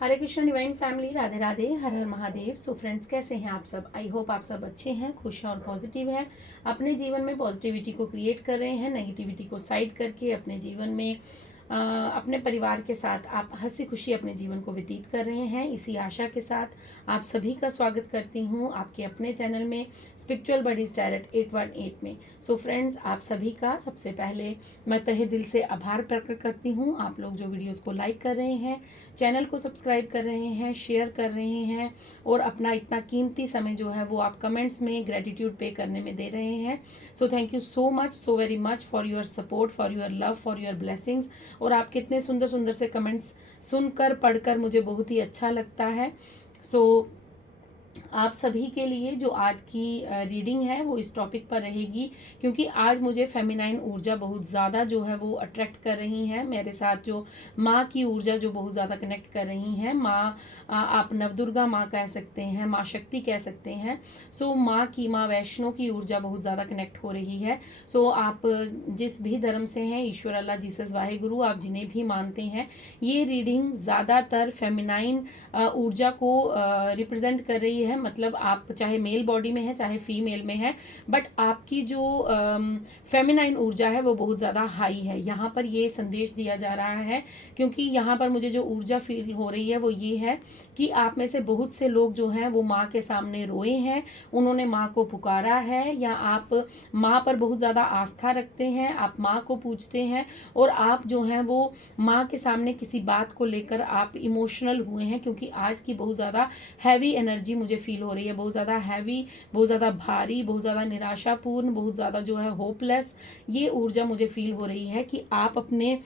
हरे Krishna divine family, Radhe Radhe, हर हर Mahadev. So friends, कैसे हैं आप सब? आई होप आप सब अच्छे हैं, खुश हैं और पॉजिटिव हैं। अपने जीवन में पॉजिटिविटी को क्रिएट कर रहे हैं, नेगेटिविटी को साइड करके अपने जीवन में अपने परिवार के साथ आप हंसी खुशी अपने जीवन को व्यतीत कर रहे हैं। इसी आशा के साथ आप सभी का स्वागत करती हूँ आपके अपने चैनल में, स्पिरिचुअल बडीज टैरोट 818 में। सो फ्रेंड्स, आप सभी का सबसे पहले मैं तहे दिल से आभार प्रकट करती हूँ। आप लोग जो वीडियोस को लाइक कर रहे हैं, चैनल को सब्सक्राइब कर रहे हैं, शेयर कर रहे हैं और अपना इतना कीमती समय जो है वो आप कमेंट्स में ग्रेटिट्यूड पे करने में दे रहे हैं। So thank you so much, so very much for your support, for your love, for your blessings. और आपके इतने सुंदर सुंदर से कमेंट्स सुनकर पढ़कर मुझे बहुत ही अच्छा लगता है। सो आप सभी के लिए जो आज की रीडिंग है वो इस टॉपिक पर रहेगी, क्योंकि आज मुझे फेमिनाइन ऊर्जा बहुत ज़्यादा जो है वो अट्रैक्ट कर रही हैं मेरे साथ। जो माँ की ऊर्जा जो बहुत ज़्यादा कनेक्ट कर रही हैं। माँ, आप नवदुर्गा माँ कह सकते हैं, माँ शक्ति कह सकते हैं। सो माँ की, माँ वैष्णो की ऊर्जा बहुत ज़्यादा कनेक्ट हो रही है। सो आप जिस भी धर्म से हैं, ईश्वर, अल्लाह, जीसस, वाहेगुरु, आप जिन्हें भी मानते हैं, ये रीडिंग ज़्यादातर फेमिनाइन ऊर्जा को रिप्रेजेंट कर रही है। मतलब आप चाहे मेल बॉडी में है चाहे फीमेल में है, बट आपकी जो फेमिनाइन ऊर्जा है वो बहुत ज़्यादा हाई है। यहाँ पर ये संदेश दिया जा रहा है, क्योंकि यहाँ पर मुझे जो ऊर्जा फील हो रही है वो ये है कि आप में से बहुत से लोग जो हैं वो माँ के सामने रोए हैं, उन्होंने माँ को पुकारा है, या आप माँ पर बहुत ज़्यादा आस्था रखते हैं, आप माँ को पूजते हैं और आप जो हैं वो माँ के सामने किसी बात को लेकर आप इमोशनल हुए हैं। क्योंकि आज की बहुत ज़्यादा हैवी एनर्जी मुझे फील हो रही है, बहुत ज़्यादा हैवी, बहुत ज़्यादा भारी, बहुत ज़्यादा निराशापूर्ण, बहुत ज़्यादा जो है होपलेस। ये ऊर्जा मुझे फील हो रही है कि आप अपने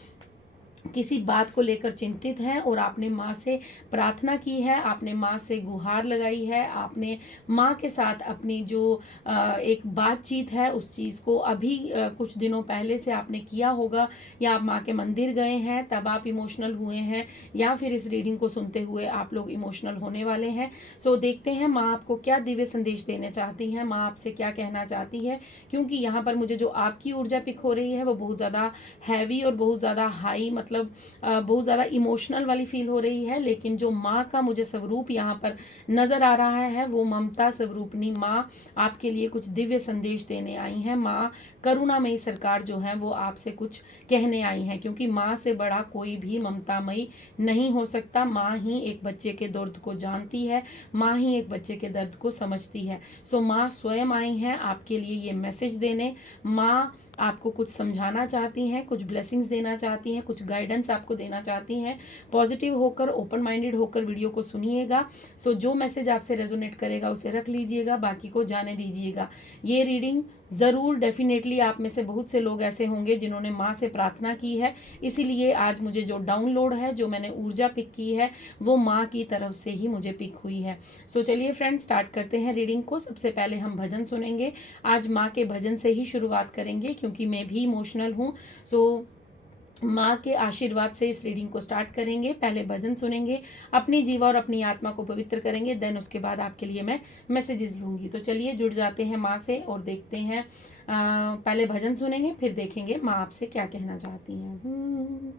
किसी बात को लेकर चिंतित हैं और आपने माँ से प्रार्थना की है, आपने माँ से गुहार लगाई है, आपने माँ के साथ अपनी जो एक बातचीत है उस चीज़ को अभी कुछ दिनों पहले से आपने किया होगा, या आप माँ के मंदिर गए हैं तब आप इमोशनल हुए हैं, या फिर इस रीडिंग को सुनते हुए आप लोग इमोशनल होने वाले हैं। सो देखते हैं माँ आपको क्या दिव्य संदेश देना चाहती हैं, माँ आपसे क्या कहना चाहती है। क्योंकि यहाँ पर मुझे जो आपकी ऊर्जा पिक हो रही है वो बहुत ज़्यादा हैवी और बहुत ज़्यादा हाई, मतलब बहुत ज़्यादा इमोशनल वाली फील हो रही है। लेकिन जो माँ का मुझे स्वरूप यहाँ पर नज़र आ रहा है वो ममता स्वरूपनी माँ आपके लिए कुछ दिव्य संदेश देने आई हैं। माँ करुणामयी सरकार जो है वो आपसे कुछ कहने आई हैं, क्योंकि माँ से बड़ा कोई भी ममतामयी नहीं हो सकता। माँ ही एक बच्चे के दर्द को जानती है, माँ ही एक बच्चे के दर्द को समझती है। सो माँ स्वयं आई हैं आपके लिए ये मैसेज देने। माँ आपको कुछ समझाना चाहती हैं, कुछ ब्लेसिंग्स देना चाहती हैं, कुछ गाइडेंस आपको देना चाहती हैं। पॉजिटिव होकर, ओपन माइंडेड होकर वीडियो को सुनिएगा। सो जो मैसेज आपसे रेजोनेट करेगा उसे रख लीजिएगा, बाकी को जाने दीजिएगा। ये रीडिंग ज़रूर, डेफिनेटली आप में से बहुत से लोग ऐसे होंगे जिन्होंने माँ से प्रार्थना की है, इसीलिए आज मुझे जो डाउनलोड है, जो मैंने ऊर्जा पिक की है, वो माँ की तरफ से ही मुझे पिक हुई है। सो चलिए फ्रेंड्स, स्टार्ट करते हैं रीडिंग को। सबसे पहले हम भजन सुनेंगे। आज माँ के भजन से ही शुरुआत करेंगे, क्योंकि मैं भी इमोशनल हूँ। सो माँ के आशीर्वाद से इस रीडिंग को स्टार्ट करेंगे। पहले भजन सुनेंगे, अपनी जीवा और अपनी आत्मा को पवित्र करेंगे, देन उसके बाद आपके लिए मैं मैसेजेस लूंगी। तो चलिए जुड़ जाते हैं माँ से और देखते हैं। पहले भजन सुनेंगे, फिर देखेंगे माँ आपसे क्या कहना चाहती हैं।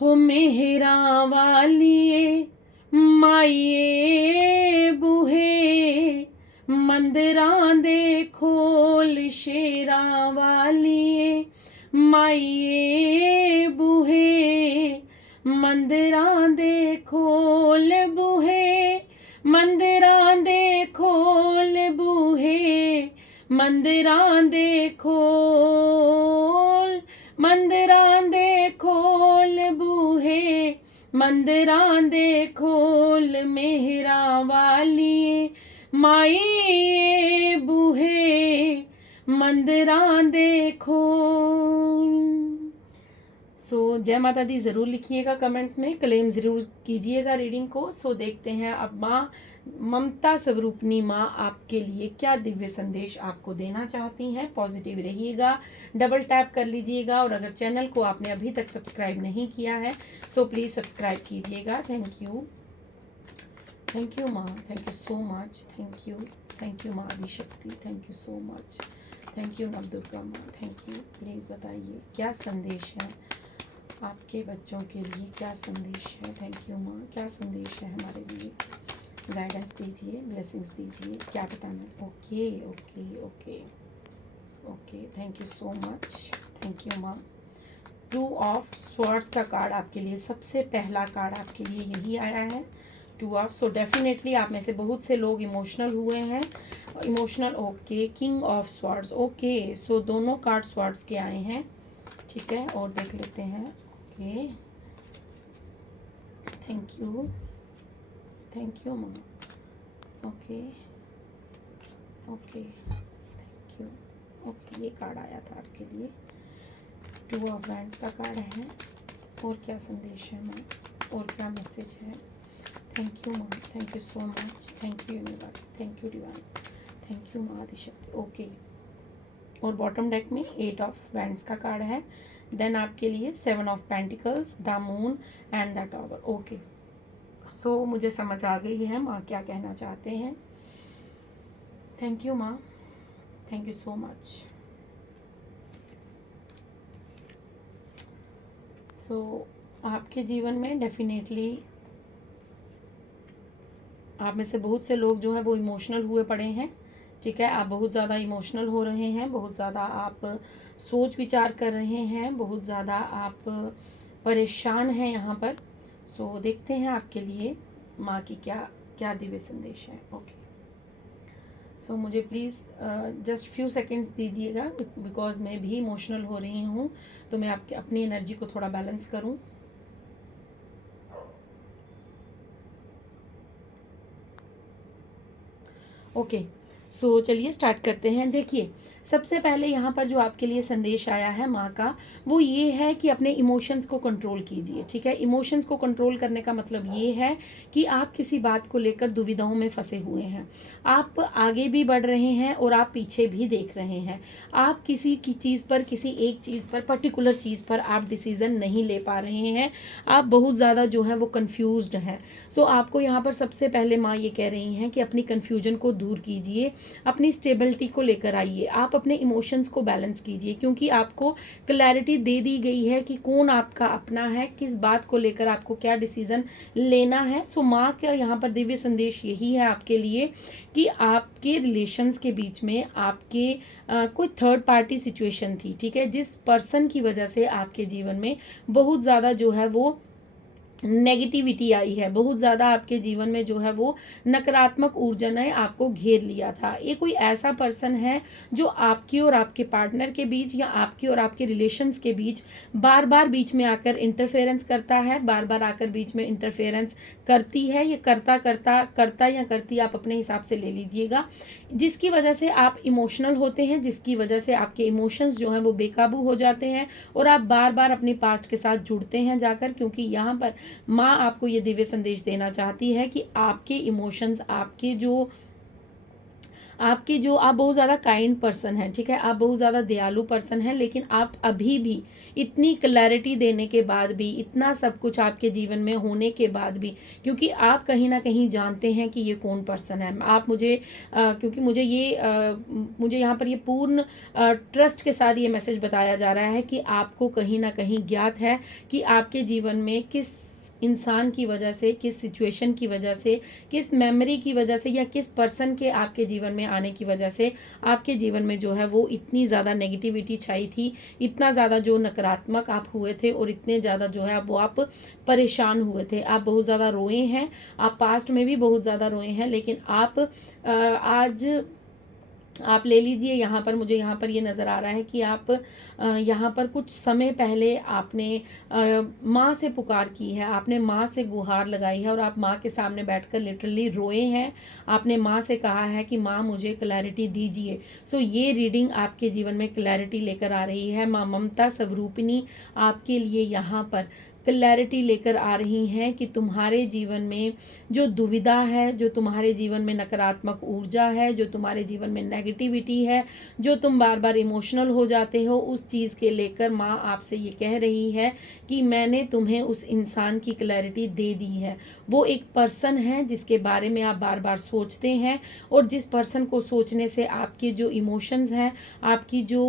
हो मेहरा वालिए माइए बूहे, मंदिरां दे खोल शेरा वालिए माइए बूहे, मंदिरां दे खोल बूहे, मंदिरां दे खोल बूहे, मंदिरां दे खोल, मंदिरां दे खोल बूहे, मंदिरां दे खोल मेहरा वालिए माई बूहे, मंदिरां दे खोल। सो जय माता दी ज़रूर लिखिएगा कमेंट्स में, क्लेम ज़रूर कीजिएगा रीडिंग को। सो देखते हैं अब माँ, ममता स्वरूपनी माँ आपके लिए क्या दिव्य संदेश आपको देना चाहती हैं। पॉजिटिव रहिएगा, डबल टैप कर लीजिएगा, और अगर चैनल को आपने अभी तक सब्सक्राइब नहीं किया है सो प्लीज़ सब्सक्राइब कीजिएगा। थैंक यू, थैंक यू माँ, thank you so much, thank you माँ Adishakti, thank you so much, thank you Navdurga माँ, थैंक यू। प्लीज़ बताइए क्या संदेश है आपके बच्चों के लिए क्या संदेश है? थैंक यू माँ, क्या संदेश है हमारे लिए? गाइडेंस दीजिए, ब्लेसिंग्स दीजिए, क्या बताना? Okay okay okay okay, thank you so much, thank you माँ। 2 ऑफ स्वॉर्ड्स का कार्ड आपके लिए, सबसे पहला कार्ड आपके लिए यही आया है, 2 ऑफ। सो डेफिनेटली आप में से बहुत से लोग इमोशनल हुए हैं, emotional. Okay, king of swords. Okay, so दोनों कार्ड स्वॉर्ड्स के आए हैं, ठीक है, और देख लेते हैं। ओके, थैंक यू माँ। Okay okay, thank you. Okay, ये कार्ड आया था आपके लिए, 2 ऑफ वैंड्स का कार्ड है। और क्या संदेश है माँ, और क्या मैसेज है? थैंक यू माँ, thank you so much, thank you universe, thank you divine, thank you माँ आदिशक्ति। ओके, और बॉटम डेक में 8 ऑफ वैंड्स का कार्ड है। देन आपके लिए 7 of pentacles, the moon and the tower. Okay, so मुझे समझ आ गई है माँ क्या कहना चाहते हैं। थैंक यू माँ, थैंक यू सो मच। सो आपके जीवन में डेफिनेटली आप में से बहुत से लोग जो है वो इमोशनल हुए पड़े हैं, ठीक है। आप बहुत ज़्यादा इमोशनल हो रहे हैं, बहुत ज़्यादा आप सोच विचार कर रहे हैं, बहुत ज़्यादा आप परेशान हैं यहाँ पर। सो देखते हैं आपके लिए माँ की क्या क्या दिव्य संदेश है। ओके, सो मुझे प्लीज़ जस्ट फ्यू सेकेंड्स दीजिएगा, बिकॉज मैं भी इमोशनल हो रही हूँ, तो मैं आपके अपनी एनर्जी को थोड़ा बैलेंस करूँ। ओके, सो चलिए स्टार्ट करते हैं। देखिए, सबसे पहले यहाँ पर जो आपके लिए संदेश आया है माँ का, वो ये है कि अपने इमोशंस को कंट्रोल कीजिए, ठीक है। इमोशंस को कंट्रोल करने का मतलब ये है कि आप किसी बात को लेकर दुविधाओं में फंसे हुए हैं। आप आगे भी बढ़ रहे हैं और आप पीछे भी देख रहे हैं। आप किसी की चीज़ पर, किसी एक चीज़ पर, पर्टिकुलर चीज़ पर आप डिसीज़न नहीं ले पा रहे हैं। आप बहुत ज़्यादा जो है वो कन्फ्यूज्ड हैं। सो आपको यहाँ पर सबसे पहले माँ ये कह रही हैं कि अपनी कन्फ्यूजन को दूर कीजिए, अपनी स्टेबिलिटी को लेकर आइए, आप अपने इमोशंस को बैलेंस कीजिए, क्योंकि आपको क्लैरिटी दे दी गई है कि कौन आपका अपना है, किस बात को लेकर आपको क्या डिसीजन लेना है। सो माँ का यहाँ पर दिव्य संदेश यही है आपके लिए कि आपके रिलेशंस के बीच में आपके कोई थर्ड पार्टी सिचुएशन थी, ठीक है, जिस पर्सन की वजह से आपके जीवन में बहुत ज़्यादा जो है वो नेगेटिविटी आई है, बहुत ज़्यादा आपके जीवन में जो है वो नकारात्मक ऊर्जा ने आपको घेर लिया था। ये कोई ऐसा पर्सन है जो आपकी और आपके पार्टनर के बीच या आपकी और आपके रिलेशंस के बीच बार बार बीच में आकर इंटरफेरेंस करता है, बार बार आकर बीच में इंटरफेरेंस करती है। ये करता या करती, आप अपने हिसाब से ले लीजिएगा, जिसकी वजह से आप इमोशनल होते हैं, जिसकी वजह से आपके इमोशंस जो हैं वो बेकाबू हो जाते हैं और आप बार बार अपने पास्ट के साथ जुड़ते हैं जाकर, क्योंकि यहाँ पर माँ आपको ये दिव्य संदेश देना चाहती है कि आपके इमोशंस, आपके जो आप बहुत ज़्यादा काइंड पर्सन हैं, ठीक है, आप बहुत ज़्यादा दयालु पर्सन हैं, लेकिन आप अभी भी इतनी क्लैरिटी देने के बाद भी, इतना सब कुछ आपके जीवन में होने के बाद भी, क्योंकि आप कहीं ना कहीं जानते हैं कि ये कौन पर्सन है। आप मुझे क्योंकि मुझे यहाँ पर ये पूर्ण ट्रस्ट के साथ ये मैसेज बताया जा रहा है कि आपको कहीं ना कहीं ज्ञात है कि आपके जीवन में किस इंसान की वजह से, किस सिचुएशन की वजह से, किस मेमोरी की वजह से, या किस पर्सन के आपके जीवन में आने की वजह से आपके जीवन में जो है वो इतनी ज़्यादा नेगेटिविटी छाई थी, इतना ज़्यादा जो नकारात्मक आप हुए थे और इतने ज़्यादा जो है वो आप परेशान हुए थे। आप बहुत ज़्यादा रोए हैं, आप पास्ट में भी बहुत ज़्यादा रोए हैं, लेकिन आज आप ले लीजिए। यहाँ पर मुझे यहाँ पर ये नज़र आ रहा है कि आप यहाँ पर कुछ समय पहले आपने माँ से पुकार की है, आपने माँ से गुहार लगाई है और आप माँ के सामने बैठकर लिटरली रोए हैं। आपने माँ से कहा है कि माँ मुझे क्लैरिटी दीजिए। सो ये रीडिंग आपके जीवन में क्लैरिटी लेकर आ रही है। माँ ममता स्वरूपिणी आपके लिए यहाँ पर क्लैरिटी लेकर आ रही हैं कि तुम्हारे जीवन में जो दुविधा है, जो तुम्हारे जीवन में नकारात्मक ऊर्जा है, जो तुम्हारे जीवन में नेगेटिविटी है, जो तुम बार बार इमोशनल हो जाते हो, उस चीज़ के लेकर माँ आपसे ये कह रही है कि मैंने तुम्हें उस इंसान की क्लैरिटी दे दी है। वो एक पर्सन है जिसके बारे में आप बार बार सोचते हैं, और जिस पर्सन को सोचने से आपके जो इमोशंस हैं, आपकी जो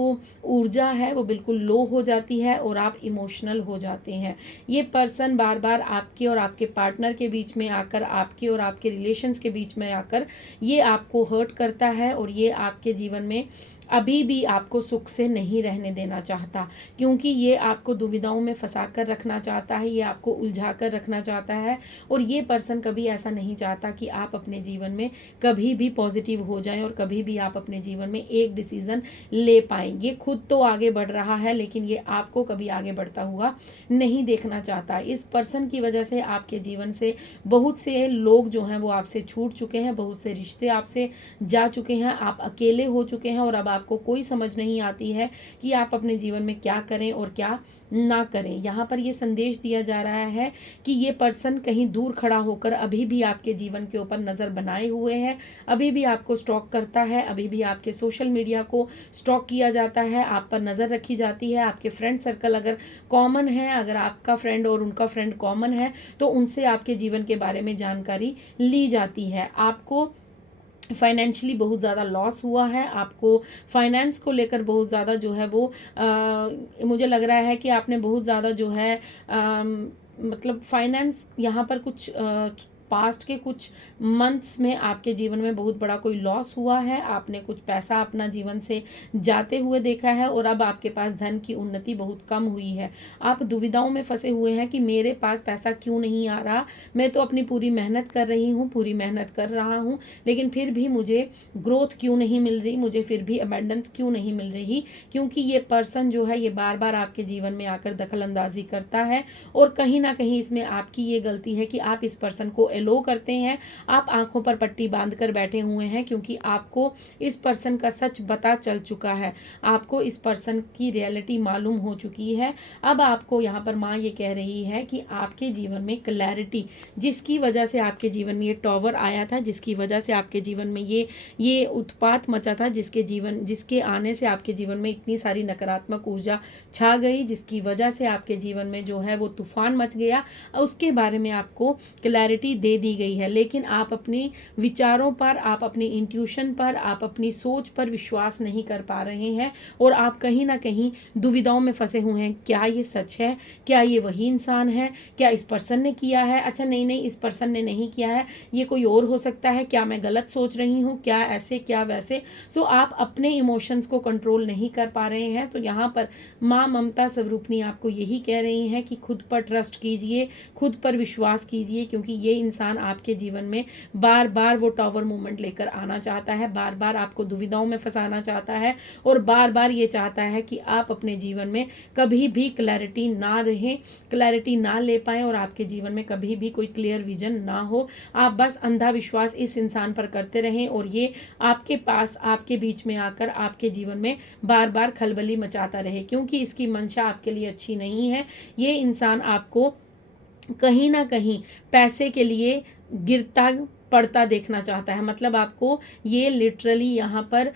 ऊर्जा है वो बिल्कुल लो हो जाती है और आप इमोशनल हो जाते हैं। ये पर्सन बार बार आपके और आपके पार्टनर के बीच में आकर, आपके और आपके रिलेशंस के बीच में आकर ये आपको हर्ट करता है, और ये आपके जीवन में अभी भी आपको सुख से नहीं रहने देना चाहता, क्योंकि ये आपको दुविधाओं में फंसा कर रखना चाहता है, ये आपको उलझा कर रखना चाहता है। और ये पर्सन कभी ऐसा नहीं चाहता कि आप अपने जीवन में कभी भी पॉजिटिव हो जाएं और कभी भी आप अपने जीवन में एक डिसीजन ले पाएं। ये खुद तो आगे बढ़ रहा है, लेकिन ये आपको कभी आगे बढ़ता हुआ नहीं देखना चाहता। इस पर्सन की वजह से आपके जीवन से बहुत से लोग जो हैं वो आपसे छूट चुके हैं, बहुत से रिश्ते आपसे जा चुके हैं, आप अकेले हो चुके हैं, और अब आपको कोई समझ नहीं आती है कि आप अपने जीवन में क्या करें और क्या ना करें। यहाँ पर ये संदेश दिया जा रहा है कि ये पर्सन कहीं दूर खड़ा होकर अभी भी आपके जीवन के ऊपर नज़र बनाए हुए है, अभी भी आपको स्टॉक करता है, अभी भी आपके सोशल मीडिया को स्टॉक किया जाता है, आप पर नज़र रखी जाती है। आपके फ्रेंड सर्कल अगर कॉमन है, अगर आपका फ्रेंड और उनका फ्रेंड कॉमन है, तो उनसे आपके जीवन के बारे में जानकारी ली जाती है। आपको फाइनेंशियली बहुत ज़्यादा लॉस हुआ है, आपको फाइनेंस को लेकर बहुत ज़्यादा जो है वो मुझे लग रहा है कि आपने बहुत ज़्यादा जो है मतलब फाइनेंस यहाँ पर कुछ पास्ट के कुछ मंथ्स में आपके जीवन में बहुत बड़ा कोई लॉस हुआ है, आपने कुछ पैसा अपना जीवन से जाते हुए देखा है, और अब आपके पास धन की उन्नति बहुत कम हुई है। आप दुविधाओं में फंसे हुए हैं कि मेरे पास पैसा क्यों नहीं आ रहा, मैं तो अपनी पूरी मेहनत कर रही हूँ, पूरी मेहनत कर रहा हूँ, लेकिन फिर भी मुझे ग्रोथ क्यों नहीं मिल रही, मुझे फिर भी अबेंडेंस क्यों नहीं मिल रही। क्योंकि ये पर्सन जो है ये बार बार आपके जीवन में आकर दखल अंदाजी करता है, और कहीं ना कहीं इसमें आपकी ये गलती है कि आप इस पर्सन को एलो करते हैं, आप आंखों पर पट्टी बांध कर बैठे हुए हैं, क्योंकि आपको इस पर्सन का सच पता चल चुका है, आपको इस पर्सन की रियलिटी मालूम हो चुकी है। अब आपको यहाँ पर माँ ये कह रही है कि आपके जीवन में क्लैरिटी, जिसकी वजह से आपके जीवन में ये टॉवर आया था, जिसकी वजह से आपके जीवन में ये उत्पात मचा था, जिसके आने से आपके जीवन में इतनी सारी नकारात्मक ऊर्जा छा गई, जिसकी वजह से आपके जीवन में जो है वो तूफान मच गया, उसके बारे में आपको क्लैरिटी दे दी गई है। लेकिन आप अपने विचारों पर, आप अपनी इंट्यूशन पर, आप अपनी सोच पर विश्वास नहीं कर पा रहे हैं, और आप कहीं ना कहीं दुविधाओं में फंसे हुए हैं। क्या ये सच है? क्या ये वही इंसान है? क्या इस पर्सन ने किया है? अच्छा नहीं, इस पर्सन ने नहीं किया है, ये कोई और हो सकता है। क्या मैं गलत सोच रही हूँ? क्या ऐसे, क्या वैसे? सो आप अपने इमोशंस को कंट्रोल नहीं कर पा रहे हैं। तो यहाँ पर माँ ममता स्वरूपनी आपको यही कह रही हैं कि खुद पर ट्रस्ट कीजिए, खुद पर विश्वास कीजिए, क्योंकि ये इंसान आपके जीवन में बार बार वो टावर मूवमेंट लेकर आना चाहता है, बार बार आपको दुविधाओं में फंसाना चाहता है, और बार बार ये चाहता है कि आप अपने जीवन में कभी भी क्लैरिटी ना रहे, क्लैरिटी ना ले पाएं, और आपके जीवन में कभी भी कोई क्लियर विजन ना हो। आप बस अंधा विश्वास इस इंसान पर करते रहें, और ये आपके पास, आपके बीच में आकर आपके जीवन में बार बार खलबली मचाता रहे, क्योंकि इसकी मंशा आपके लिए अच्छी नहीं है। ये इंसान आपको कहीं ना कहीं पैसे के लिए गिरता पड़ता देखना चाहता है। मतलब आपको ये लिटरली यहाँ पर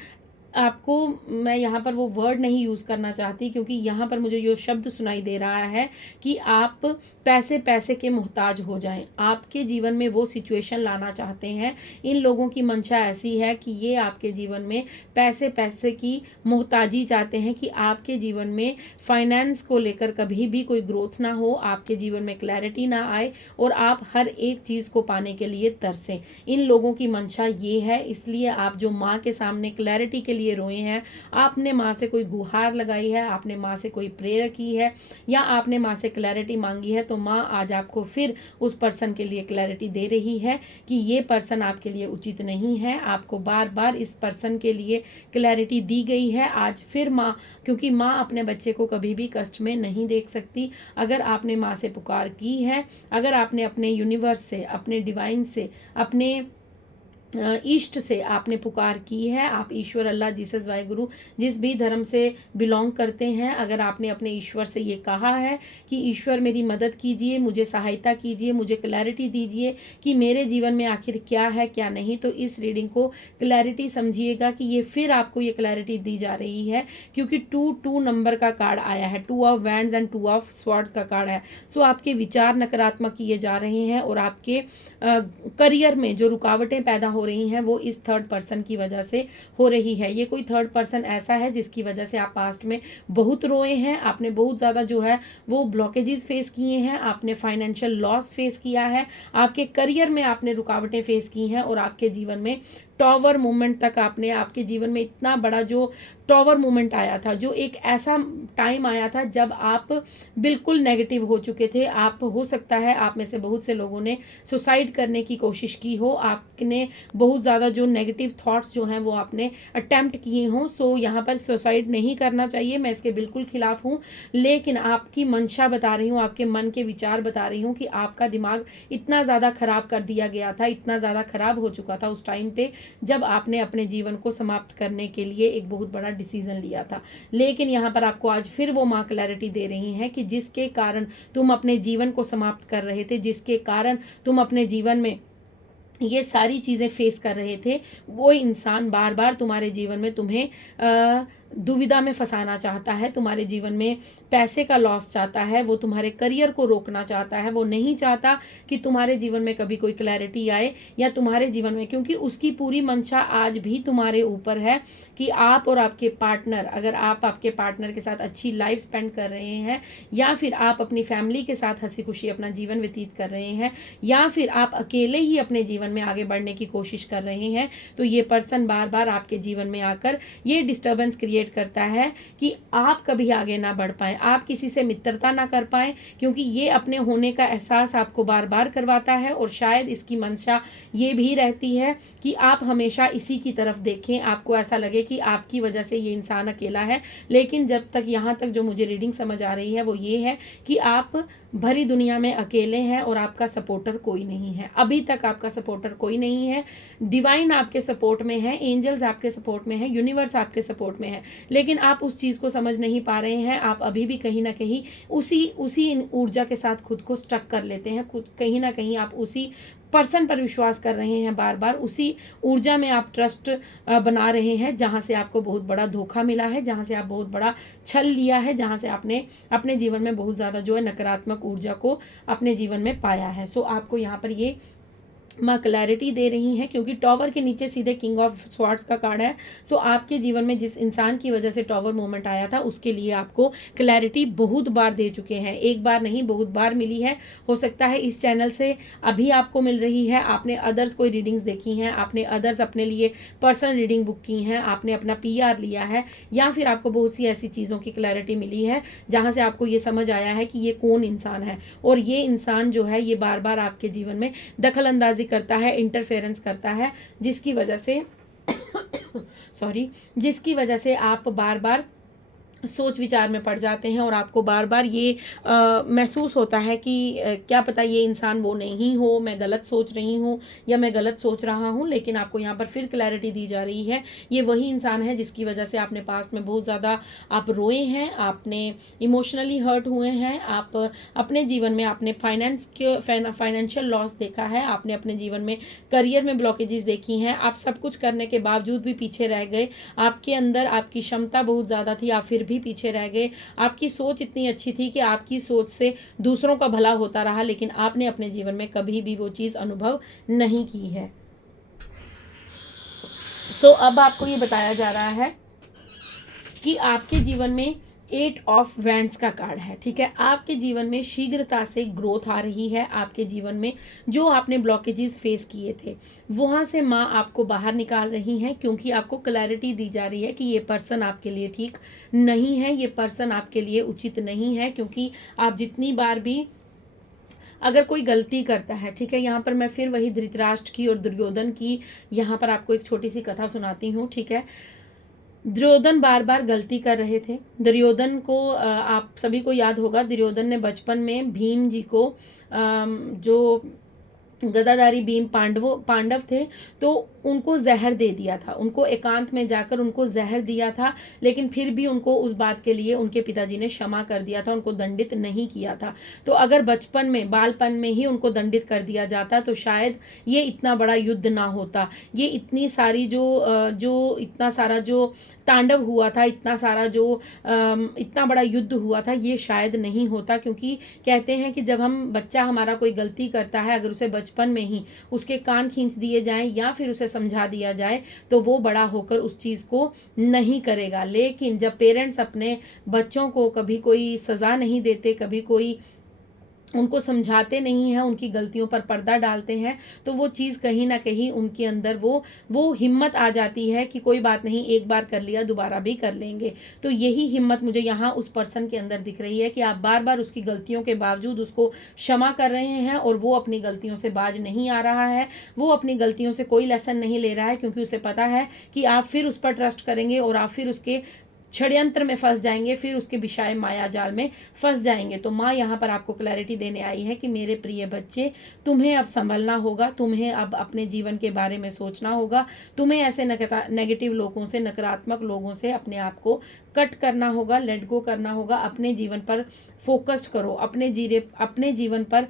आपको, मैं यहाँ पर वो वर्ड नहीं यूज़ करना चाहती, क्योंकि यहाँ पर मुझे जो शब्द सुनाई दे रहा है कि आप पैसे के मोहताज हो जाएं, आपके जीवन में वो सिचुएशन लाना चाहते हैं। इन लोगों की मंशा ऐसी है कि ये आपके जीवन में पैसे की मोहताजी चाहते हैं, कि आपके जीवन में फाइनेंस को लेकर कभी भी कोई ग्रोथ ना हो, आपके जीवन में क्लैरिटी ना आए, और आप हर एक चीज़ को पाने के लिए तरसें। इन लोगों की मंशा ये है, इसलिए आप जो माँ के सामने क्लैरिटी के लिए रोए हैं, आपने माँ से कोई गुहार लगाई है, आपने माँ से कोई प्रेयर की है, या आपने माँ से क्लैरिटी मांगी है, तो माँ आज आपको फिर उस पर्सन के लिए क्लैरिटी दे रही है कि ये पर्सन आपके लिए उचित नहीं है। आपको बार बार इस पर्सन के लिए क्लैरिटी दी गई है। आज फिर माँ, क्योंकि माँ अपने बच्चे को कभी भी कष्ट में नहीं देख सकती। अगर आपने माँ से पुकार की है, अगर आपने अपने यूनिवर्स से, अपने डिवाइन से, अपने ईष्ट से आपने पुकार की है, आप ईश्वर अल्लाह जीसस वाहिगुरु जिस भी धर्म से बिलोंग करते हैं, अगर आपने अपने ईश्वर से ये कहा है कि ईश्वर मेरी मदद कीजिए, मुझे सहायता कीजिए, मुझे क्लैरिटी दीजिए कि मेरे जीवन में आखिर क्या है क्या नहीं, तो इस रीडिंग को क्लैरिटी समझिएगा कि ये फिर आपको ये क्लैरिटी दी जा रही है, क्योंकि 2 नंबर का कार्ड आया है, 2 of wands and 2 of swords का कार्ड है। सो आपके विचार नकारात्मक किए जा रहे हैं और आपके करियर में जो रुकावटें पैदा हो रही हैं वो इस थर्ड पर्सन की वजह से हो रही है। ये कोई थर्ड पर्सन ऐसा है जिसकी वजह से आप पास्ट में बहुत रोए हैं, आपने बहुत ज़्यादा जो है वो ब्लॉकेजेस फेस किए हैं, आपने फाइनेंशियल लॉस फेस किया है, आपके करियर में आपने रुकावटें फेस की हैं और आपके जीवन में टॉवर मूवमेंट तक आपने, आपके जीवन में इतना बड़ा जो टॉवर मूवमेंट आया था, जो एक ऐसा टाइम आया था जब आप बिल्कुल नेगेटिव हो चुके थे। आप, हो सकता है आप में से बहुत से लोगों ने सुसाइड करने की कोशिश की हो, आपने बहुत ज़्यादा जो नेगेटिव थॉट्स जो हैं वो आपने अटेम्प्ट किए हों। सो यहाँ पर सुसाइड नहीं करना चाहिए, मैं इसके बिल्कुल खिलाफ हूँ, लेकिन आपकी मंशा बता रही हूँ, आपके मन के विचार बता रही हूँ कि आपका दिमाग इतना ज़्यादा खराब कर दिया गया था, इतना ज़्यादा खराब हो चुका था उस टाइम पे जब आपने अपने जीवन को समाप्त करने के लिए एक बहुत बड़ा डिसीजन लिया था। लेकिन यहाँ पर आपको आज फिर वो माँ क्लैरिटी दे रही हैं कि जिसके कारण तुम अपने जीवन को समाप्त कर रहे थे, जिसके कारण तुम अपने जीवन में ये सारी चीज़ें फेस कर रहे थे, वो इंसान बार बार तुम्हारे जीवन में तुम्हें दुविधा में फंसाना चाहता है, तुम्हारे जीवन में पैसे का लॉस चाहता है, वो तुम्हारे करियर को रोकना चाहता है, वो नहीं चाहता कि तुम्हारे जीवन में कभी कोई क्लैरिटी आए या तुम्हारे जीवन में, क्योंकि उसकी पूरी मंशा आज भी तुम्हारे ऊपर है कि आप और आपके पार्टनर, अगर आप आपके पार्टनर के साथ अच्छी लाइफ स्पेंड कर रहे हैं या फिर आप अपनी फैमिली के साथ हंसी खुशी अपना जीवन व्यतीत कर रहे हैं या फिर आप अकेले ही अपने जीवन में आगे बढ़ने की कोशिश कर रहे हैं, तो ये पर्सन बार बार आपके जीवन में आकर ये डिस्टर्बेंस क्रिएट करता है कि आप कभी आगे ना बढ़ पाए, आप किसी से मित्रता ना कर पाए, क्योंकि ये अपने होने का एहसास आपको बार बार करवाता है और शायद इसकी मंशा ये भी रहती है कि आप हमेशा इसी की तरफ देखें, आपको ऐसा लगे कि आपकी वजह से ये इंसान अकेला है। लेकिन जब तक, यहाँ तक जो मुझे रीडिंग समझ आ रही है वो ये है कि आप भरी दुनिया में अकेले हैं और आपका सपोर्टर कोई नहीं है, अभी तक आपका सपोर्टर कोई नहीं है। डिवाइन आपके सपोर्ट में है, एंजल्स आपके सपोर्ट में है, यूनिवर्स आपके सपोर्ट में है, लेकिन आप उस चीज़ को समझ नहीं पा रहे हैं। आप अभी भी कहीं ना कहीं उसी ऊर्जा के साथ खुद को स्टक कर लेते हैं, खुद कहीं ना कहीं आप उसी पर्सन पर विश्वास कर रहे हैं, बार बार उसी ऊर्जा में आप ट्रस्ट बना रहे हैं जहां से आपको बहुत बड़ा धोखा मिला है, जहां से आप बहुत बड़ा छल लिया है, जहां से आपने अपने जीवन में बहुत ज़्यादा जो है नकारात्मक ऊर्जा को अपने जीवन में पाया है। सो आपको यहाँ पर ये माँ क्लैरिटी दे रही हैं, क्योंकि टॉवर के नीचे सीधे किंग ऑफ स्वॉर्ड्स का कार्ड है। सो आपके जीवन में जिस इंसान की वजह से टॉवर मोमेंट आया था उसके लिए आपको क्लैरिटी बहुत बार दे चुके हैं, एक बार नहीं बहुत बार मिली है। हो सकता है इस चैनल से अभी आपको मिल रही है, आपने अदर्स कोई रीडिंग्स देखी हैं, आपने अदर्स अपने लिए पर्सनल रीडिंग बुक की हैं, आपने अपना PR लिया है, या फिर आपको बहुत सी ऐसी चीज़ों की क्लैरिटी मिली है जहाँ से आपको ये समझ आया है कि ये कौन इंसान है, और ये इंसान जो है ये बार बार आपके जीवन में दखल अंदाजी करता है, इंटरफेरेंस करता है, जिसकी वजह से जिसकी वजह से आप बार बार सोच विचार में पड़ जाते हैं और आपको बार बार ये महसूस होता है कि क्या पता ये इंसान वो नहीं हो, मैं गलत सोच रही हूँ या मैं गलत सोच रहा हूँ। लेकिन आपको यहाँ पर फिर क्लैरिटी दी जा रही है, ये वही इंसान है जिसकी वजह से आपने पास्ट में बहुत ज़्यादा आप रोए हैं, आपने इमोशनली हर्ट हुए हैं, आप अपने जीवन में आपने फाइनेंशियल लॉस देखा है, आपने अपने जीवन में करियर में ब्लॉकेजेस देखी हैं, आप सब कुछ करने के बावजूद भी पीछे रह गए, आपके अंदर आपकी क्षमता बहुत ज़्यादा थी, आप फिर भी पीछे रह गए, आपकी सोच इतनी अच्छी थी कि आपकी सोच से दूसरों का भला होता रहा, लेकिन आपने अपने जीवन में कभी भी वो चीज़ अनुभव नहीं की है। सो अब आपको ये बताया जा रहा है कि आपके जीवन में 8 ऑफ वैंड्स का कार्ड है, ठीक है। आपके जीवन में शीघ्रता से ग्रोथ आ रही है, आपके जीवन में जो आपने ब्लॉकेजेस फेस किए थे वहाँ से माँ आपको बाहर निकाल रही हैं, क्योंकि आपको क्लैरिटी दी जा रही है कि ये पर्सन आपके लिए ठीक नहीं है, ये पर्सन आपके लिए उचित नहीं है, क्योंकि आप जितनी बार भी अगर कोई गलती करता है, ठीक है, यहाँ पर मैं फिर वही धृतराष्ट्र की और दुर्योधन की यहाँ पर आपको एक छोटी सी कथा सुनाती हूँ, ठीक है। दुर्योधन बार बार गलती कर रहे थे। दुर्योधन को आप सभी को याद होगा, दुर्योधन ने बचपन में भीम जी को जो गदाधारी भीम पांडव थे, तो उनको जहर दे दिया था, उनको एकांत में जाकर उनको जहर दिया था, लेकिन फिर भी उनको उस बात के लिए उनके पिताजी ने क्षमा कर दिया था, उनको दंडित नहीं किया था। तो अगर बचपन में, बालपन में ही उनको दंडित कर दिया जाता तो शायद ये इतना बड़ा युद्ध ना होता, ये इतनी सारी जो इतना सारा जो तांडव हुआ था, इतना बड़ा युद्ध हुआ था, ये शायद नहीं होता। क्योंकि कहते हैं कि जब बच्चा हमारा कोई गलती करता है, अगर उसे बचपन में ही उसके कान खींच दिए जाएं या फिर उसे समझा दिया जाए तो वो बड़ा होकर उस चीज़ को नहीं करेगा। लेकिन जब पेरेंट्स अपने बच्चों को कभी कोई सज़ा नहीं देते, कभी कोई उनको समझाते नहीं हैं, उनकी गलतियों पर पर्दा डालते हैं, तो वो चीज़ कहीं ना कहीं उनके अंदर वो हिम्मत आ जाती है कि कोई बात नहीं, एक बार कर लिया दोबारा भी कर लेंगे। तो यही हिम्मत मुझे यहाँ उस पर्सन के अंदर दिख रही है कि आप बार बार उसकी गलतियों के बावजूद उसको क्षमा कर रहे हैं और वो अपनी गलतियों से बाज नहीं आ रहा है, वो अपनी गलतियों से कोई लेसन नहीं ले रहा है, क्योंकि उसे पता है कि आप फिर उस पर ट्रस्ट करेंगे और आप फिर उसके षड्यंत्र में फंस जाएंगे, फिर उसके विषय माया जाल में फंस जाएंगे। तो माँ यहाँ पर आपको क्लैरिटी देने आई है कि मेरे प्रिय बच्चे, तुम्हें अब संभलना होगा, तुम्हें अब अपने जीवन के बारे में सोचना होगा, तुम्हें ऐसे नेगेटिव लोगों से, नकारात्मक लोगों से अपने आप को कट करना होगा, लेट गो करना होगा, अपने जीवन पर फोकस करो, अपने जीवन पर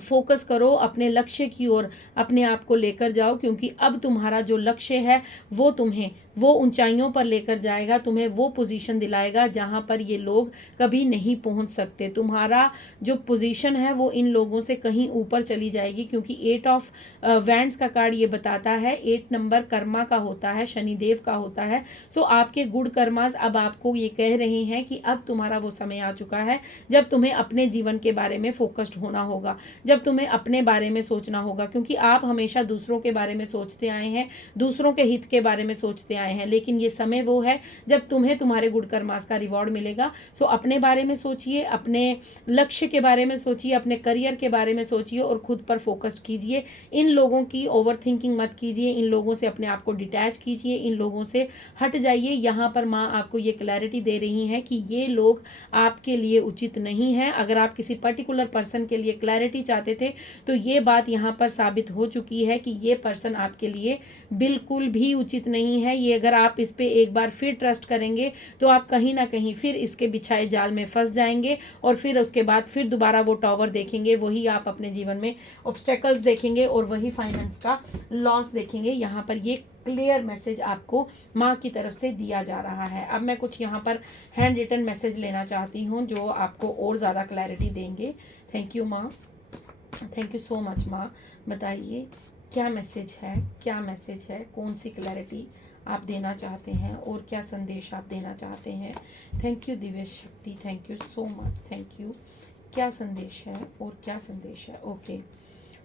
फोकस करो, अपने लक्ष्य की ओर अपने आप को लेकर जाओ, क्योंकि अब तुम्हारा जो लक्ष्य है वो तुम्हें वो ऊंचाइयों पर लेकर जाएगा, तुम्हें वो पोजीशन दिलाएगा जहां पर ये लोग कभी नहीं पहुंच सकते। तुम्हारा जो पोजीशन है वो इन लोगों से कहीं ऊपर चली जाएगी, क्योंकि 8 ऑफ वैंड्स का कार्ड ये बताता है, 8 नंबर कर्मा का होता है, शनिदेव का होता है। सो आपके गुड कर्मास अब आपको ये कह रहे हैं कि अब तुम्हारा वो समय आ चुका है जब तुम्हें अपने जीवन के बारे में फोकस्ड होना होगा, जब तुम्हें अपने बारे में सोचना होगा, क्योंकि आप हमेशा दूसरों के बारे में सोचते आए हैं, दूसरों के हित के बारे में सोचते आए हैं, लेकिन ये समय वो है जब तुम्हें तुम्हारे गुड कर्मास का रिवॉर्ड मिलेगा। सो अपने बारे में सोचिए, अपने लक्ष्य के बारे में सोचिए, अपने करियर के बारे में सोचिए और खुद पर फोकस कीजिए। इन लोगों की ओवर थिंकिंग मत कीजिए, इन लोगों से अपने आप को डिटैच कीजिए, इन लोगों से हट जाइए। यहाँ पर माँ आपको ये क्लैरिटी दे रही है कि ये लोग आपके लिए उचित नहीं है। अगर आप किसी पर्टिकुलर पर्सन के लिए क्लैरिटी चाहते थे तो ये बात यहाँ पर साबित हो चुकी है कि ये पर्सन आपके लिए बिल्कुल भी उचित नहीं है। ये अगर आप इस पे एक बार फिर ट्रस्ट करेंगे तो आप कहीं ना कहीं फिर इसके बिछाए जाल में फंस जाएंगे और फिर उसके बाद फिर दोबारा वो टॉवर देखेंगे, वही आप अपने जीवन में ऑब्स्टेकल्स देखेंगे और वही फाइनेंस का लॉस देखेंगे। यहाँ पर ये क्लियर मैसेज आपको माँ की तरफ से दिया जा रहा है। अब मैं कुछ यहाँ पर हैंड रिटन मैसेज लेना चाहती हूँ जो आपको और ज़्यादा क्लैरिटी देंगे। थैंक यू माँ, थैंक यू सो मच माँ। बताइए क्या मैसेज है, क्या मैसेज है, कौन सी क्लैरिटी आप देना चाहते हैं और क्या संदेश आप देना चाहते हैं। थैंक यू दिव्य शक्ति, thank you so much, thank you. क्या संदेश है और क्या संदेश है। Okay,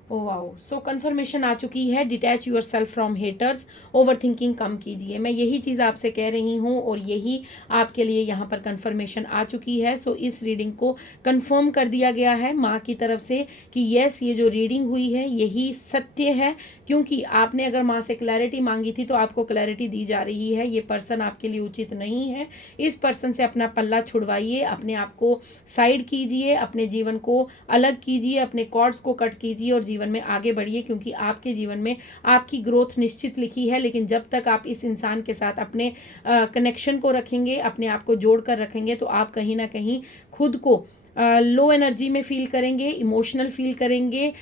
oh wow, so confirmation आ चुकी है, detach yourself from haters, overthinking कम कीजिए। मैं यही चीज़ आपसे कह रही हूँ और यही आपके लिए यहाँ पर कन्फर्मेशन आ चुकी है। सो इस रीडिंग को कंफर्म कर दिया गया है माँ की तरफ से कि यस, ये जो रीडिंग हुई है यही सत्य है, क्योंकि आपने अगर माँ से क्लैरिटी मांगी थी तो आपको क्लैरिटी दी जा रही है। ये पर्सन आपके लिए उचित नहीं है। इस पर्सन से अपना पल्ला छुड़वाइए, अपने आप को साइड कीजिए, अपने जीवन को अलग कीजिए, अपने कॉर्ड्स को कट कीजिए और जीवन में आगे बढ़िए, क्योंकि आपके जीवन में आपकी ग्रोथ निश्चित लिखी है। लेकिन जब तक आप इस इंसान के साथ अपने कनेक्शन को रखेंगे, अपने आप को जोड़ कर रखेंगे, तो आप कहीं ना कहीं खुद को लो एनर्जी में फील करेंगे, इमोशनल फील करेंगे,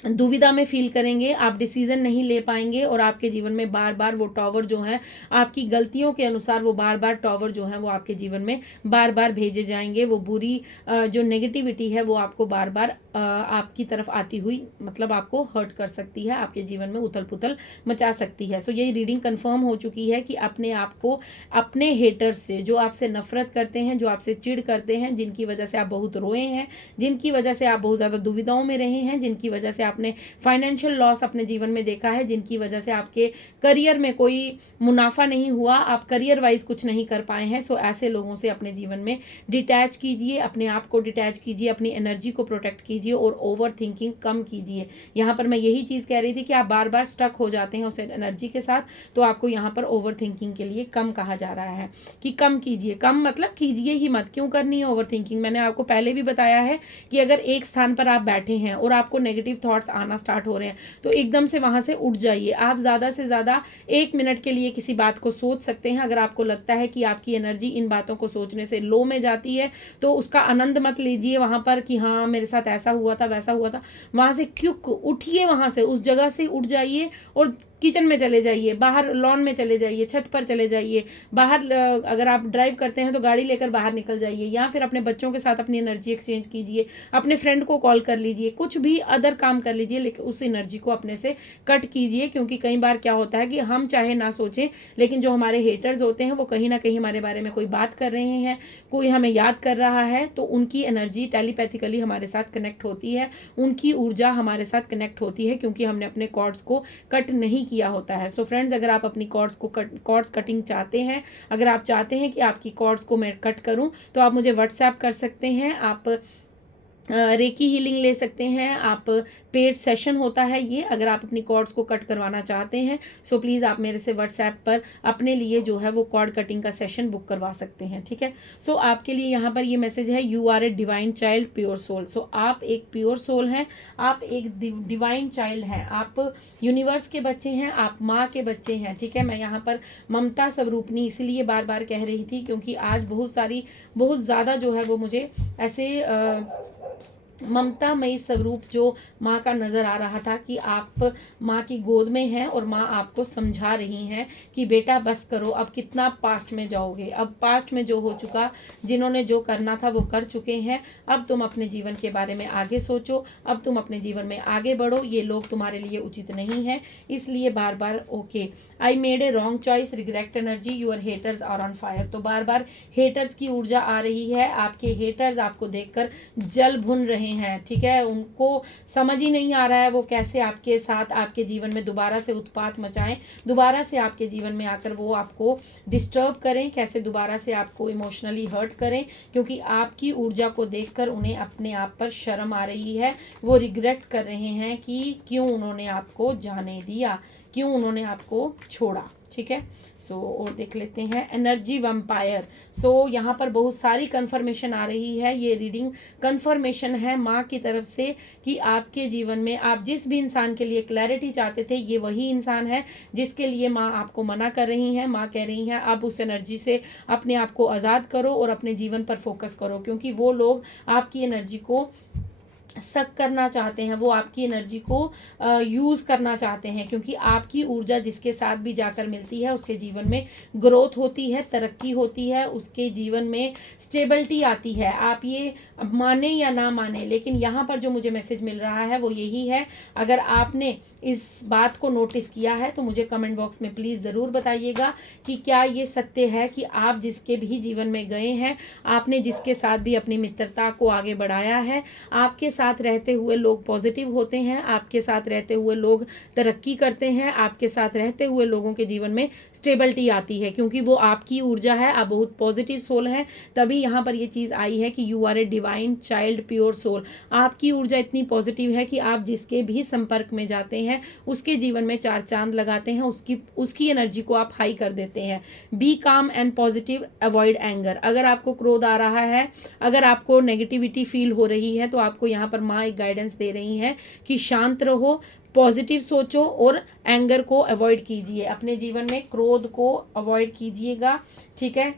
दुविधा में फील करेंगे, आप डिसीजन नहीं ले पाएंगे और आपके जीवन में बार बार वो टॉवर जो है आपकी गलतियों के अनुसार वो बार बार टॉवर जो है वो आपके जीवन में बार बार भेजे जाएंगे। वो बुरी जो नेगेटिविटी है वो आपको बार बार आपकी तरफ आती हुई मतलब आपको हर्ट कर सकती है, आपके जीवन में उथल पुथल मचा सकती है। सो यही रीडिंग कंफर्म हो चुकी है कि अपने आप को अपने हेटर्स से, जो आपसे नफरत करते हैं, जो आपसे चिढ़ करते हैं, जिनकी वजह से आप बहुत रोए हैं, जिनकी वजह से आप बहुत ज़्यादा दुविधाओं में रहे हैं, जिनकी वजह से आपने फाइनेंशियल लॉस अपने जीवन में देखा है, जिनकी वजह से आपके करियर में कोई मुनाफा नहीं हुआ, आप करियर वाइज कुछ नहीं कर पाए हैं। सो ऐसे लोगों से अपने जीवन में डिटैच कीजिए, अपने आप को डिटैच कीजिए, अपनी एनर्जी को प्रोटेक्ट कीजिए और ओवर थिंकिंग कम कीजिए। यहाँ पर मैं यही चीज़ कह रही थी कि आप बार बार स्टक हो जाते हैं उस एनर्जी के साथ, तो आपको यहाँ पर ओवर थिंकिंग के लिए कम कहा जा रहा है कि कम कीजिए। कम मतलब कीजिए ही मत। क्यों करनी है ओवर थिंकिंग? मैंने आपको पहले भी बताया है कि अगर एक स्थान पर आप बैठे हैं और आपको नेगेटिव थॉट्स आना स्टार्ट हो रहे हैं तो एकदम से वहां से उठ जाइए। आप ज़्यादा से ज़्यादा 1 मिनट के लिए किसी बात को सोच सकते हैं। अगर आपको लगता है कि आपकी एनर्जी इन बातों को सोचने से लो में जाती है तो उसका आनंद मत लीजिए वहां पर कि हाँ मेरे साथ ऐसा हुआ था वैसा हुआ था। वहां से क्यों उठिए, वहां से उस जगह से उठ जाइए और किचन में चले जाइए, बाहर लॉन में चले जाइए, छत पर चले जाइए, बाहर अगर आप ड्राइव करते हैं तो गाड़ी लेकर बाहर निकल जाइए, या फिर अपने बच्चों के साथ अपनी एनर्जी एक्सचेंज कीजिए, अपने फ्रेंड को कॉल कर लीजिए, कुछ भी अदर काम कर लीजिए, लेकिन उस एनर्जी को अपने से कट कीजिए। क्योंकि कई बार क्या होता है कि हम चाहे ना सोचें, लेकिन जो हमारे हेटर्स होते हैं वो कहीं ना कहीं हमारे बारे में कोई बात कर रहे हैं, कोई हमें याद कर रहा है, तो उनकी एनर्जी टेलीपैथिकली हमारे साथ कनेक्ट होती है, उनकी ऊर्जा हमारे साथ कनेक्ट होती है, क्योंकि हमने अपने कॉर्ड्स को कट नहीं किया होता है। सो फ्रेंड्स, अगर आप अपनी कॉर्ड्स कटिंग चाहते हैं, अगर आप चाहते हैं कि आपकी कॉर्ड्स को मैं कट करूं, तो आप मुझे व्हाट्सएप कर सकते हैं, आप रेकी हीलिंग ले सकते हैं, आप पेड सेशन होता है ये, अगर आप अपनी कॉर्ड्स को कट करवाना चाहते हैं सो प्लीज़ आप मेरे से व्हाट्सएप पर अपने लिए जो है वो कॉर्ड कटिंग का सेशन बुक करवा सकते हैं, ठीक है। सो आपके लिए यहाँ पर ये मैसेज है, you are a divine child pure soul. So आप एक प्योर सोल हैं, आप एक डिवाइन चाइल्ड हैं, आप यूनिवर्स के बच्चे हैं, आप माँ के बच्चे हैं, ठीक है। मैं यहाँ पर ममता स्वरूपनी इसलिए बार बार कह रही थी क्योंकि आज बहुत ज़्यादा जो है वो मुझे ऐसे ममतामयी स्वरूप जो माँ का नज़र आ रहा था कि आप माँ की गोद में हैं और माँ आपको समझा रही हैं कि बेटा बस करो, अब कितना पास्ट में जाओगे, अब पास्ट में जो हो चुका, जिन्होंने जो करना था वो कर चुके हैं, अब तुम अपने जीवन के बारे में आगे सोचो, अब तुम अपने जीवन में आगे बढ़ो, ये लोग तुम्हारे लिए उचित नहीं है, इसलिए बार बार okay I made a wrong choice, regret energy, your haters are on fire. तो बार बार हेटर्स की ऊर्जा आ रही है, आपके हेटर्स आपको देखकर जल भुन रहे हैं, ठीक है। उनको समझ ही नहीं आ रहा है वो कैसे आपके साथ आपके जीवन में दोबारा से उत्पात मचाएं, दोबारा से आपके जीवन में आकर वो आपको डिस्टर्ब करें, कैसे दोबारा से आपको इमोशनली हर्ट करें, क्योंकि आपकी ऊर्जा को देखकर उन्हें अपने आप पर शर्म आ रही है। वो रिग्रेट कर रहे हैं कि क्यों उन्होंने आपको जाने दिया, क्यों उन्होंने आपको छोड़ा, ठीक है। सो और देख लेते हैं एनर्जी वैम्पायर। सो यहाँ पर बहुत सारी कंफर्मेशन आ रही है, ये रीडिंग कंफर्मेशन है माँ की तरफ से कि आपके जीवन में आप जिस भी इंसान के लिए क्लैरिटी चाहते थे ये वही इंसान है जिसके लिए माँ आपको मना कर रही हैं। माँ कह रही हैं आप उस एनर्जी से अपने आप को आज़ाद करो और अपने जीवन पर फोकस करो, क्योंकि वो लोग आपकी एनर्जी को सक करना चाहते हैं, वो आपकी एनर्जी को यूज़ करना चाहते हैं, क्योंकि आपकी ऊर्जा जिसके साथ भी जाकर मिलती है उसके जीवन में ग्रोथ होती है, तरक्की होती है, उसके जीवन में स्टेबिलिटी आती है। आप ये माने या ना माने, लेकिन यहाँ पर जो मुझे मैसेज मिल रहा है वो यही है। अगर आपने इस बात को नोटिस किया है तो मुझे कमेंट बॉक्स में प्लीज़ ज़रूर बताइएगा कि क्या ये सत्य है कि आप जिसके भी जीवन में गए हैं, आपने जिसके साथ भी अपनी मित्रता को आगे बढ़ाया है, आपके साथ रहते हुए लोग पॉजिटिव होते हैं, आपके साथ रहते हुए लोग तरक्की करते हैं, आपके साथ रहते हुए लोगों के जीवन में स्टेबिलिटी आती है, क्योंकि वो आपकी ऊर्जा है, आप बहुत पॉजिटिव सोल हैं। तभी यहाँ पर ये चीज़ आई है कि you are a divine child pure soul. आपकी ऊर्जा इतनी पॉजिटिव है कि आप जिसके भी संपर्क में जाते हैं उसके जीवन में 4 चांद लगाते हैं, उसकी एनर्जी को आप हाई कर देते हैं। बी काम एंड पॉजिटिव, अवॉइड एंगर। अगर आपको क्रोध आ रहा है, अगर आपको नेगेटिविटी फील हो रही है, तो आपको यहाँ पर माँ एक गाइडेंस दे रही हैं कि शांत रहो, पॉजिटिव सोचो और एंगर को अवॉइड कीजिए। अपने जीवन में क्रोध को अवॉइड कीजिएगा, ठीक है।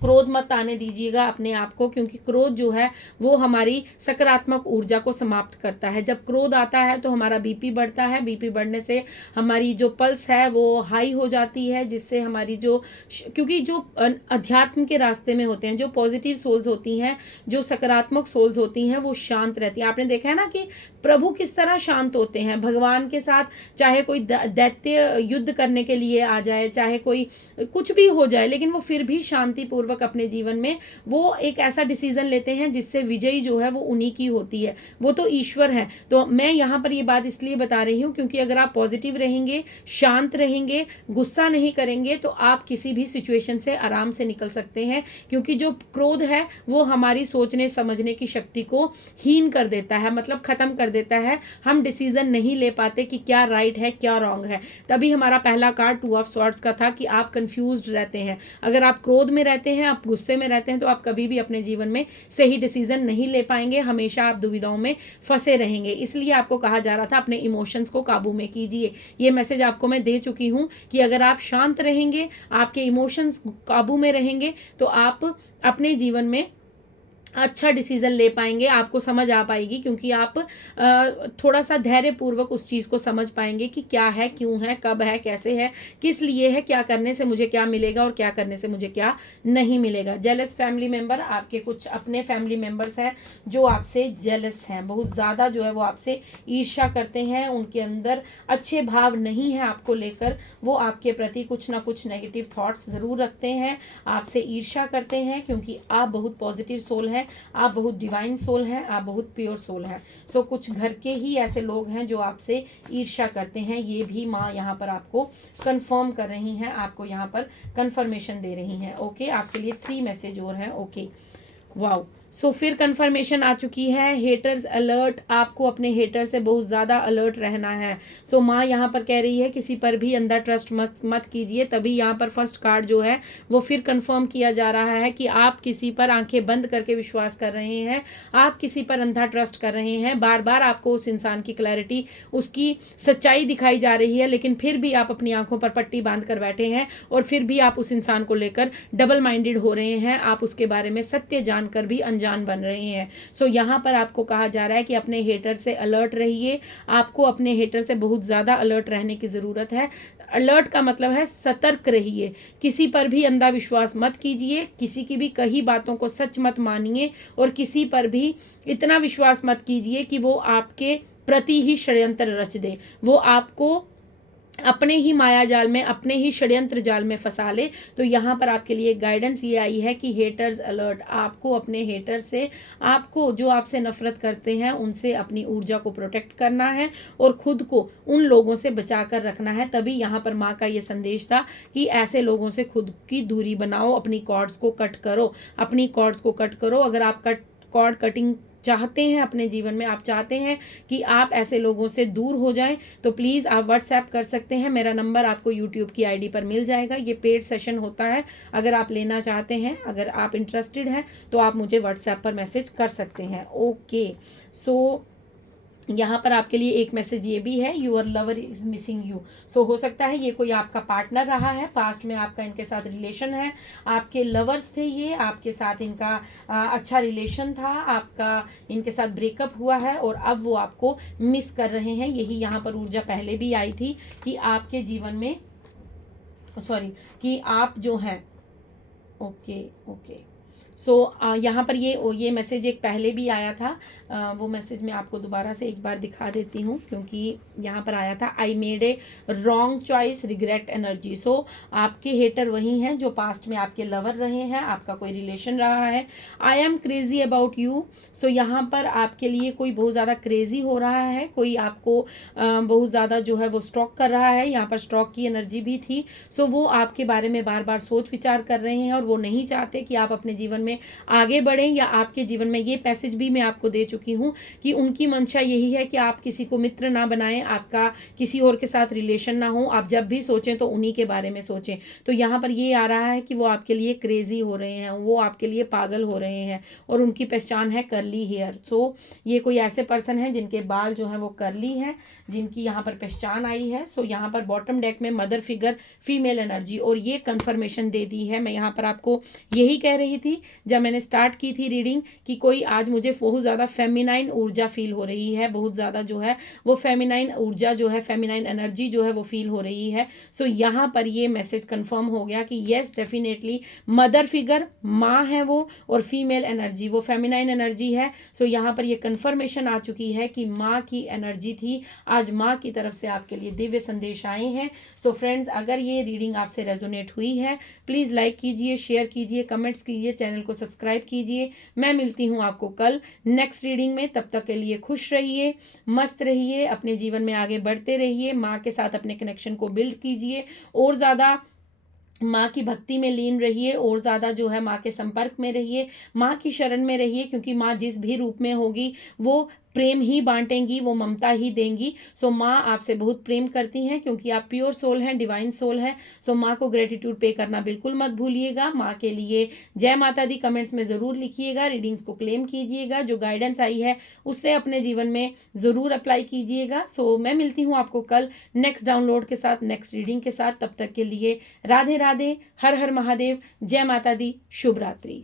क्रोध मत आने दीजिएगा अपने आप को, क्योंकि क्रोध जो है वो हमारी सकारात्मक ऊर्जा को समाप्त करता है। जब क्रोध आता है तो हमारा बीपी बढ़ता है, बीपी बढ़ने से हमारी जो पल्स है वो हाई हो जाती है, जिससे हमारी क्योंकि जो अध्यात्म के रास्ते में होते हैं, जो पॉजिटिव सोल्स होती हैं, जो सकारात्मक सोल्स होती हैं, वो शांत रहती हैं। आपने देखा है ना कि प्रभु किस तरह शांत होते हैं भगवान के साथ। चाहे कोई दैत्य युद्ध करने के लिए आ जाए, चाहे कोई कुछ भी हो जाए, लेकिन वो फिर भी शांति पूर्वक अपने जीवन में वो एक ऐसा डिसीजन लेते हैं जिससे विजयी जो है वो उन्हीं की होती है, वो तो ईश्वर है। तो मैं यहाँ पर ये बात इसलिए बता रही हूँ क्योंकि अगर आप पॉजिटिव रहेंगे, शांत रहेंगे, गुस्सा नहीं करेंगे, तो आप किसी भी सिचुएशन से आराम से निकल सकते हैं। क्योंकि जो क्रोध है वो हमारी सोचने समझने की शक्ति को हीन कर देता है, मतलब खत्म कर देता है। हम डिसीजन नहीं ले पाते कि क्या राइट है क्या रॉन्ग है। तभी हमारा पहला कार्ड 2 ऑफ स्वॉर्ड्स का था कि आप कंफ्यूज्ड रहते हैं। अगर आप क्रोध में रहते हैं, आप गुस्से में रहते हैं, तो आप कभी भी अपने जीवन में सही डिसीजन नहीं ले पाएंगे, हमेशा आप दुविधाओं में फंसे रहेंगे। इसलिए आपको कहा जा रहा था अपने इमोशंस को काबू में कीजिए। ये मैसेज आपको मैं दे चुकी हूँ कि अगर आप शांत रहेंगे, आपके इमोशंस काबू में रहेंगे, तो आप अपने जीवन में अच्छा डिसीजन ले पाएंगे, आपको समझ आ पाएगी। क्योंकि आप थोड़ा सा धैर्य पूर्वक उस चीज़ को समझ पाएंगे कि क्या है, क्यों है, कब है, कैसे है, किस लिए है, क्या करने से मुझे क्या मिलेगा और क्या करने से मुझे क्या नहीं मिलेगा। जेलस फैमिली मेंबर, आपके कुछ अपने फैमिली मेंबर्स हैं जो आपसे जेलस हैं, बहुत ज़्यादा जो है वो आपसे ईर्ष्या करते हैं, उनके अंदर अच्छे भाव नहीं है आपको लेकर, वो आपके प्रति कुछ ना कुछ नेगेटिव थॉट्स ज़रूर रखते हैं, आपसे ईर्ष्या करते हैं। क्योंकि आप बहुत पॉजिटिव सोल हैं, आप बहुत डिवाइन सोल हैं, आप बहुत प्योर सोल हैं। सो कुछ घर के ही ऐसे लोग हैं जो आपसे ईर्ष्या करते हैं। ये भी माँ यहाँ पर आपको कंफर्म कर रही हैं, आपको यहाँ पर कंफर्मेशन दे रही हैं। ओके, आपके लिए 3 मैसेज और हैं। Okay, wow. सो फिर कंफर्मेशन आ चुकी है, हेटर्स अलर्ट, आपको अपने हेटर से बहुत ज़्यादा अलर्ट रहना है। सो माँ यहाँ पर कह रही है किसी पर भी अंधा ट्रस्ट मत कीजिए। तभी यहाँ पर फर्स्ट कार्ड जो है वो फिर कंफर्म किया जा रहा है कि आप किसी पर आंखें बंद करके विश्वास कर रहे हैं, आप किसी पर अंधा ट्रस्ट कर रहे हैं। बार बार आपको उस इंसान की क्लैरिटी, उसकी सच्चाई दिखाई जा रही है, लेकिन फिर भी आप अपनी आंखों पर पट्टी बांध कर बैठे हैं और फिर भी आप उस इंसान को लेकर डबल माइंडेड हो रहे हैं, आप उसके बारे में सत्य जानकर भी अनजान बन रहे हैं। सो यहाँ पर आपको कहा जा रहा है कि अपने हेटर से अलर्ट रहिए, आपको अपने हेटर से बहुत ज़्यादा अलर्ट रहने की ज़रूरत है। अलर्ट का मतलब है सतर्क रहिए, किसी पर भी अंधा विश्वास मत कीजिए, किसी की भी कही बातों को सच मत मानिए और किसी पर भी इतना विश्वास मत कीजिए कि वो आपके प्रति ही षड्यंत्र रच दे, वो आपको अपने ही माया जाल में, अपने ही षड्यंत्र जाल में फंसा ले। तो यहाँ पर आपके लिए गाइडेंस ये आई है कि हेटर्स अलर्ट, आपको अपने हेटर से, आपको जो आपसे नफरत करते हैं उनसे अपनी ऊर्जा को प्रोटेक्ट करना है और खुद को उन लोगों से बचा कर रखना है। तभी यहाँ पर माँ का ये संदेश था कि ऐसे लोगों से खुद की दूरी बनाओ, अपनी कॉर्ड्स को कट करो, अपनी कॉर्ड्स को कट करो। अगर आप कॉर्ड कटिंग चाहते हैं अपने जीवन में, आप चाहते हैं कि आप ऐसे लोगों से दूर हो जाएं, तो प्लीज़ आप व्हाट्सएप कर सकते हैं। मेरा नंबर आपको यूट्यूब की आईडी पर मिल जाएगा। ये पेड सेशन होता है, अगर आप लेना चाहते हैं, अगर आप इंटरेस्टेड हैं तो आप मुझे व्हाट्सएप पर मैसेज कर सकते हैं। ओके, सो यहाँ पर आपके लिए एक मैसेज ये भी है, your lover is missing you. So हो सकता है ये कोई आपका पार्टनर रहा है, पास्ट में आपका इनके साथ रिलेशन है, आपके लवर्स थे ये, आपके साथ इनका अच्छा रिलेशन था, आपका इनके साथ ब्रेकअप हुआ है और अब वो आपको मिस कर रहे हैं। यही यहाँ पर ऊर्जा पहले भी आई थी कि आपके जीवन में, सॉरी, कि आप जो हैं, ओके ओके, सो यहाँ पर ये मैसेज एक पहले भी आया था, वो मैसेज मैं आपको दोबारा से एक बार दिखा देती हूँ क्योंकि यहाँ पर आया था, I made a wrong choice, regret energy. So आपके हेटर वही हैं जो पास्ट में आपके लवर रहे हैं, आपका कोई रिलेशन रहा है। I am crazy about you. So यहाँ पर आपके लिए कोई बहुत ज़्यादा क्रेजी हो रहा है, कोई आपको बहुत ज़्यादा जो है वो स्टॉक कर रहा है, यहाँ पर स्टॉक की एनर्जी भी थी। सो वो आपके बारे में बार बार सोच विचार कर रहे हैं और वो नहीं चाहते कि आप अपने जीवन में आगे बढ़ें, या आपके जीवन में, ये पैसेज भी मैं आपको दे चुकी हूँ कि उनकी मंशा यही है कि आप किसी को मित्र ना बनाएं, आपका किसी और के साथ रिलेशन ना हो, आप जब भी सोचें तो उन्हीं के बारे में सोचें। तो यहाँ पर ये आ रहा है कि वो आपके लिए क्रेजी हो रहे हैं, वो आपके लिए पागल हो रहे हैं और उनकी पहचान है कर्ली हेयर। सो ये कोई ऐसे पर्सन है जिनके बाल जो हैं वो कर्ली हैं, जिनकी यहाँ पर पहचान आई है। सो यहाँ पर बॉटम डेक में मदर फिगर, फीमेल एनर्जी, और ये कंफर्मेशन दे दी है। मैं यहाँ पर आपको यही कह रही थी जब मैंने स्टार्ट की थी रीडिंग कि कोई आज मुझे बहुत ज़्यादा फेमिनाइन ऊर्जा फील हो रही है, बहुत ज़्यादा जो है वो फेमिनाइन ऊर्जा जो है, फेमिनाइन एनर्जी जो है वो फील हो रही है। सो यहाँ पर ये मैसेज कंफर्म हो गया कि येस डेफिनेटली मदर फिगर माँ है वो, और फीमेल एनर्जी वो फेमिनाइन एनर्जी है। सो यहाँ पर ये कंफर्मेशन आ चुकी है कि माँ की एनर्जी थी, आज माँ की तरफ से आपके लिए दिव्य संदेश आए हैं। सो फ्रेंड्स, अगर ये रीडिंग आपसे रेजोनेट हुई है प्लीज़ लाइक कीजिए, शेयर कीजिए, कमेंट्स कीजिए, चैनल को सब्सक्राइब कीजिए। मैं मिलती हूँ आपको कल नेक्स्ट रीडिंग में। तब तक के लिए खुश रहिए, मस्त रहिए, अपने जीवन में आगे बढ़ते रहिए, माँ के साथ अपने कनेक्शन को बिल्ड कीजिए, और ज़्यादा माँ की भक्ति में लीन रहिए, और ज़्यादा जो है माँ के संपर्क में रहिए, माँ की शरण में रहिए, क्योंकि माँ जिस भी रूप में होगी वो प्रेम ही बांटेंगी, वो ममता ही देंगी। सो माँ आपसे बहुत प्रेम करती हैं, क्योंकि आप प्योर सोल हैं, डिवाइन सोल हैं। सो माँ को ग्रेटिट्यूड पे करना बिल्कुल मत भूलिएगा। माँ के लिए जय माता दी कमेंट्स में ज़रूर लिखिएगा, रीडिंग्स को क्लेम कीजिएगा, जो गाइडेंस आई है उससे अपने जीवन में ज़रूर अप्लाई कीजिएगा। सो मैं मिलती हूँ आपको कल नेक्स्ट डाउनलोड के साथ, नेक्स्ट रीडिंग के साथ। तब तक के लिए राधे राधे, हर हर महादेव, जय माता दी, शुभ रात्रि।